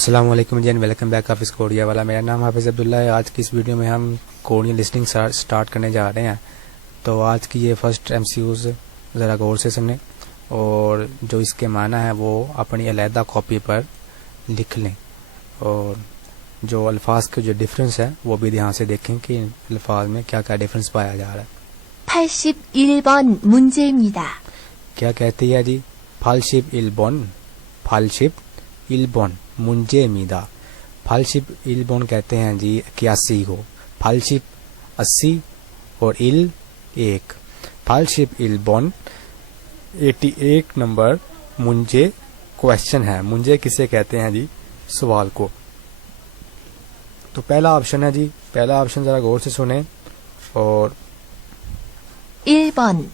السلام علیکم جی and welcome back office کوڑیا والا. میرا نام حافظ عبداللہ ہے. آج کی اس ویڈیو میں ہم کوڑیا لسننگ سٹارٹ کرنے جا رہے ہیں. تو آج کی یہ فرسٹ ایم سی یوز ذرا غور سے سنیں اور جو اس کے معنی ہے وہ اپنی علیحدہ کاپی پر لکھ لیں, اور جو الفاظ کے جو ڈفرینس ہے وہ بھی دھیان سے دیکھیں کہ الفاظ میں کیا کیا ڈفرینس پایا جا رہا ہے. 81번 문제입니다. کیا کہتی ہے جی؟ 81번, 81번 문제입니다. 81번 کہتے ہیں جی 81 کو, 80 80 اور 1. 81 81 نمبر منجے کوشچن ہے. منجے کسے کہتے ہیں جی؟ سوال کو. تو پہلا آپشن ہے جی, پہلا آپشن ذرا غور سے سنیں. اور 1번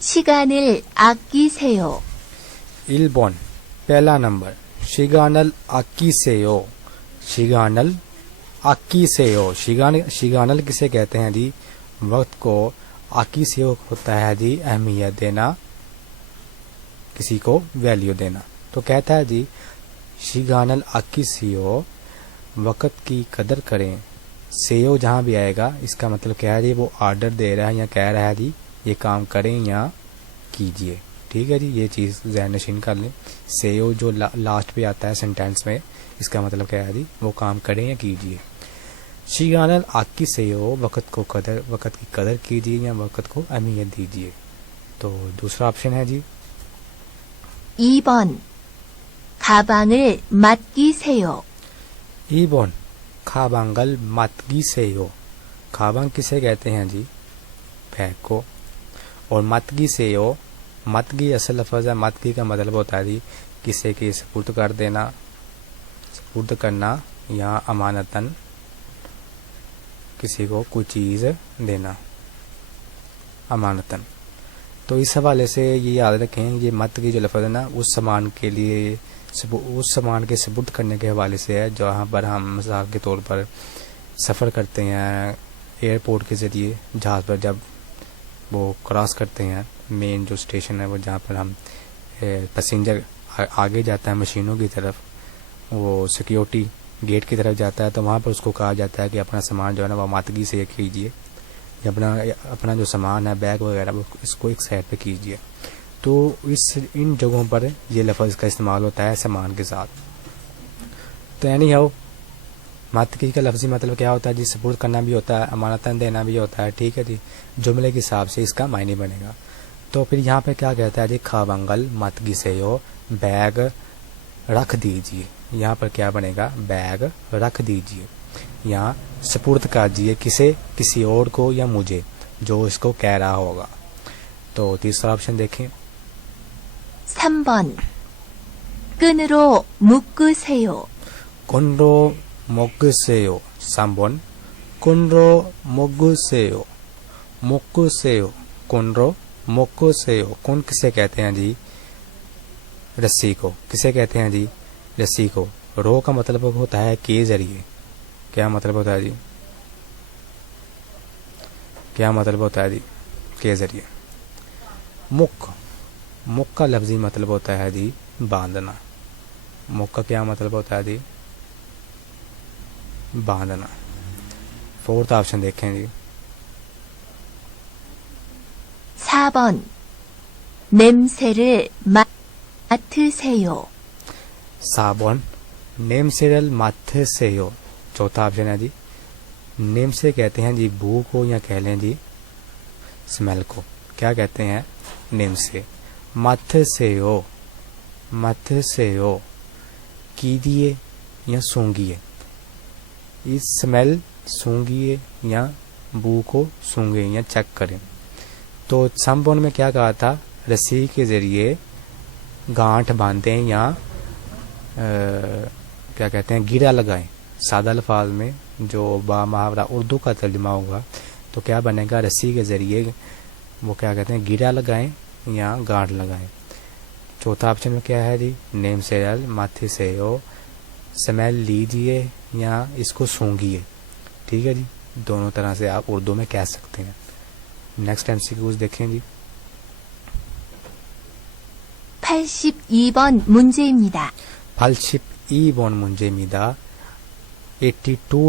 시간을 아끼세요. 1번 پہلا نمبر شگانل آکیسیو, شگانل آکیسیو. شگانل کسے کہتے ہیں جی؟ وقت کو. آکیسیو ہوتا ہے جی اہمیت دینا, کسی کو ویلیو دینا. تو کہتا ہے جی شگانل آکیسیو, وقت کی قدر کریں. سیو جہاں بھی آئے گا اس کا مطلب کیا ہے جی؟ وہ آرڈر دے رہا ہے یا کہہ رہا ہے جی یہ کام کریں یا کیجئے. ٹھیک ہے جی, یہ چیز ذہن نشین کر لیں. سیو جو لاسٹ پہ آتا ہے سینٹینس میں, اس کا مطلب کیا ہے جی؟ وہ کام کریں یا کیجئے. شیگانل آکی سیو, وقت کی قدر کیجئے یا وقت کو اہمیت دیجئے. تو دوسرا آپشن ہے جی 2번 가방을 맡기세요. 2번 کھابانگل ماتگی سیو. کھابانگ کسے کہتے ہیں جی؟ بیگ کو. اور ماتگی سیو, ماتگی اصل لفظ ہے. ماتگی کا مطلب ہوتا ہے جی کسی کی سپرد کر دینا, سپرد کرنا یا امانتاً کسی کو کوئی چیز دینا امانتاً. تو اس حوالے سے یہ یاد رکھیں, یہ ماتگی جو لفظ ہے نا اس سامان کے لیے, اس سامان کے سپرد کرنے کے حوالے سے ہے جہاں پر ہم مثال کے طور پر سفر کرتے ہیں ایئرپورٹ کے ذریعے. جہاز پر جب وہ کراس کرتے ہیں مین جو اسٹیشن ہے وہ جہاں پر ہم پیسنجر آگے جاتا ہے مشینوں کی طرف, وہ سیکیورٹی گیٹ کی طرف جاتا ہے, تو وہاں پر اس کو کہا جاتا ہے کہ اپنا سامان جو ہے نا وہ ماتگی سے کیجیے, اپنا جو سامان ہے بیگ وغیرہ اس کو ایک سائڈ پہ کیجیے. تو ان جگہوں پر یہ لفظ کا استعمال ہوتا ہے سامان کے ساتھ. تو یعنی ہو ماتگی کا لفظی مطلب کیا ہوتا ہے جی؟ سپورٹ کرنا بھی ہوتا ہے, امانتاً دینا بھی ہوتا ہے. ٹھیک ہے جی, جملے کے حساب سے اس کا معنی بنے گا. تو پھر یہاں پہ کیا کہتا ہے جی؟ کھابانگل ماتگی سیو, بیگ رکھ دیجیے. یہاں پر کیا بنے گا؟ بیگ رکھ دیجیے. یہاں سپرد کیجیے کسے؟ کسی اور کو یا مجھے جو اس کو کہہ رہا ہوگا. تو تیسرا آپشن دیکھیں 3번 끈으로 묶으세요. کنرو موگسیو. 3번 کنرو موگسیو, موگسیو کنرو موگسیو. کون کسے کہتے ہیں جی؟ رسی کو. کسے کہتے ہیں جی؟ رسی کو. رو کا مطلب ہوتا ہے کے ذریعے. کیا مطلب ہوتا ہے جی؟ کیا مطلب ہوتا ہے جی؟ کے ذریعے. مک کا لفظی مطلب ہوتا ہے جی باندھنا. مک کا کیا مطلب ہوتا ہے جی؟ باندھنا. فورتھ آپشن دیکھیں جی 4번 냄새를 맡으세요. 4번 نیم سیرل ماتھے سیو. چوتھا آپشن ہے جی نیم سے کہتے ہیں جی بو کو یا کہہ لیں جی اسمیل کو. کیا کہتے ہیں؟ نیم سے. ماتھے سیو, ماتھے سیو کیجیے یا سونگیے. اس اسمیل سونگیے یا بو کو سونگیں یا چیک کریں. تو سمبون میں کیا کہا تھا؟ رسی کے ذریعے گانٹھ باندھیں یا کیا کہتے ہیں گیرا لگائیں. سادہ الفاظ میں جو با محاورہ اردو کا ترجمہ ہوگا تو کیا بنے گا؟ رسی کے ذریعے وہ کیا کہتے ہیں گیرا لگائیں یا گانٹھ لگائیں. چوتھا آپشن میں کیا ہے جی؟ نیم سیرل ماتھے سیو, سمیل لیجیے یا اس کو سونگیے. ٹھیک ہے جی, دونوں طرح سے آپ اردو میں کہہ سکتے ہیں. نیکسٹ ایم سی کیوز دیکھیں جی 82번 문제입니다. 82 2번 문제입니다. 82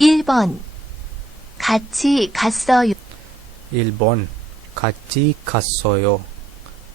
1번 같이 갔어요. 1번 같이 갔어요.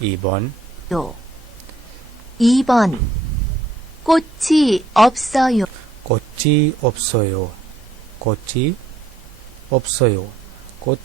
2번 2번 꽃이 없어요. 꽃이 없어요. 꽃이 없어요. 꽃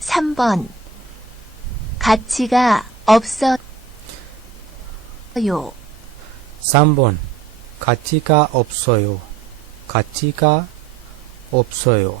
3번 가치가 없어요. 3번 가치가 없어요. 가치가 없어요.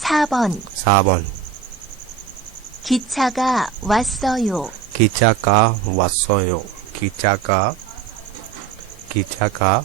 4번 4번 기차가 왔어요. 기차가 왔어요. 기차가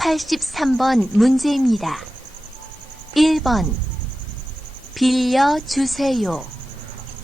83번 문제입니다. 1번 빌려주세요.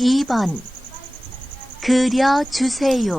2번 그려주세요.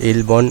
1번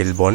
1번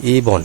2번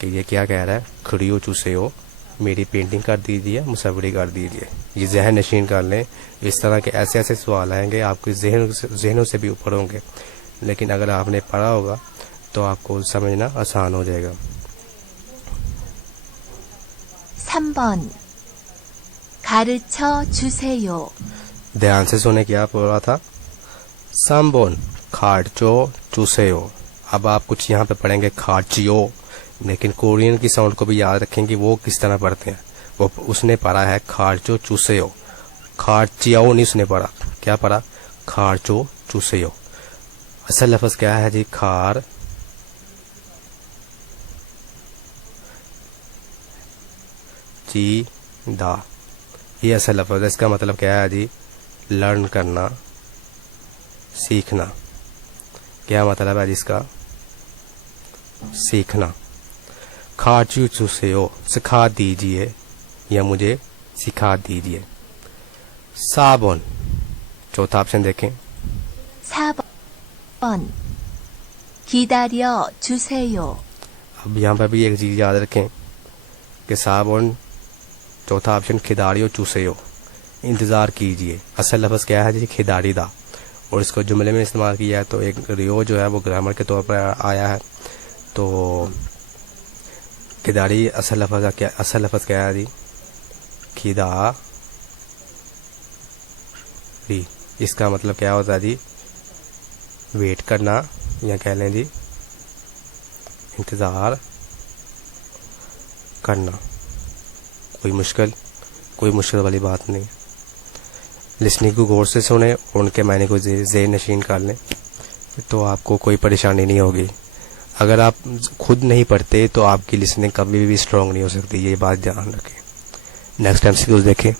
کہ یہ کیا کہہ رہا ہے, کھڑیو چوسیو, میری پینٹنگ کر دیجیے, مصوری کر دیجیے. یہ ذہن نشین کر لیں. اس طرح کے ایسے ایسے سوال آئیں گے آپ کے ذہنوں سے بھی اوپر ہوں گے, لیکن اگر آپ نے پڑھا ہوگا تو آپ کو سمجھنا آسان ہو جائے گا. 3번 가르쳐 주세요. دھیان سے سنیں کیا پڑھا تھا. سامبون کھاڑچو چوسیو. اب آپ کچھ یہاں پہ پڑھیں گے کھاڑچیو, لیکن کورین کی ساؤنڈ کو بھی یاد رکھیں کہ وہ کس طرح پڑھتے ہیں. وہ اس نے پڑھا ہے کھاڑچو چوسیو, کھاڑچیاؤ نہیں اس نے پڑھا. کیا پڑھا؟ کھاڑچو چوسیو. اصل لفظ کیا ہے جی؟ کھار چی دا. یہ اصل لفظ ہے. اس کا مطلب کیا ہے جی؟ لرن کرنا, سیکھنا. کیا مطلب ہے جس کا؟ سیکھنا. کھاچو چوسیو, سکھا دیجئے یا مجھے سکھا دیجئے. صابن, چوتھا آپشن دیکھیں. 4번 기다려 주세요. اب یہاں پہ بھی ایک چیز یاد رکھیں کہ صابن, چوتھا آپشن کھداریو چوسیو, انتظار کیجئے. اصل لفظ کیا ہے جی؟ کھداری دا. اور اس کو جملے میں استعمال کیا ہے تو ایک ریو جو ہے وہ گرامر کے طور پر آیا ہے. تو کھداری اصل لفظ کیا ہے جی؟ کھدا ری. اس کا مطلب کیا ہوتا ہے جی؟ ویٹ کرنا, یا کہہ لیں جی انتظار کرنا. کوئی مشکل والی بات نہیں. لسننگ کو غور سے سنیں اور ان کے معنی کو ذہن نشین کر لیں تو آپ کو کوئی پریشانی نہیں ہوگی. اگر آپ خود نہیں پڑھتے تو آپ کی لسننگ کبھی بھی اسٹرانگ نہیں ہو سکتی. یہ بات دھیان رکھیں. نیکسٹ ٹائم سیکوز دیکھیں.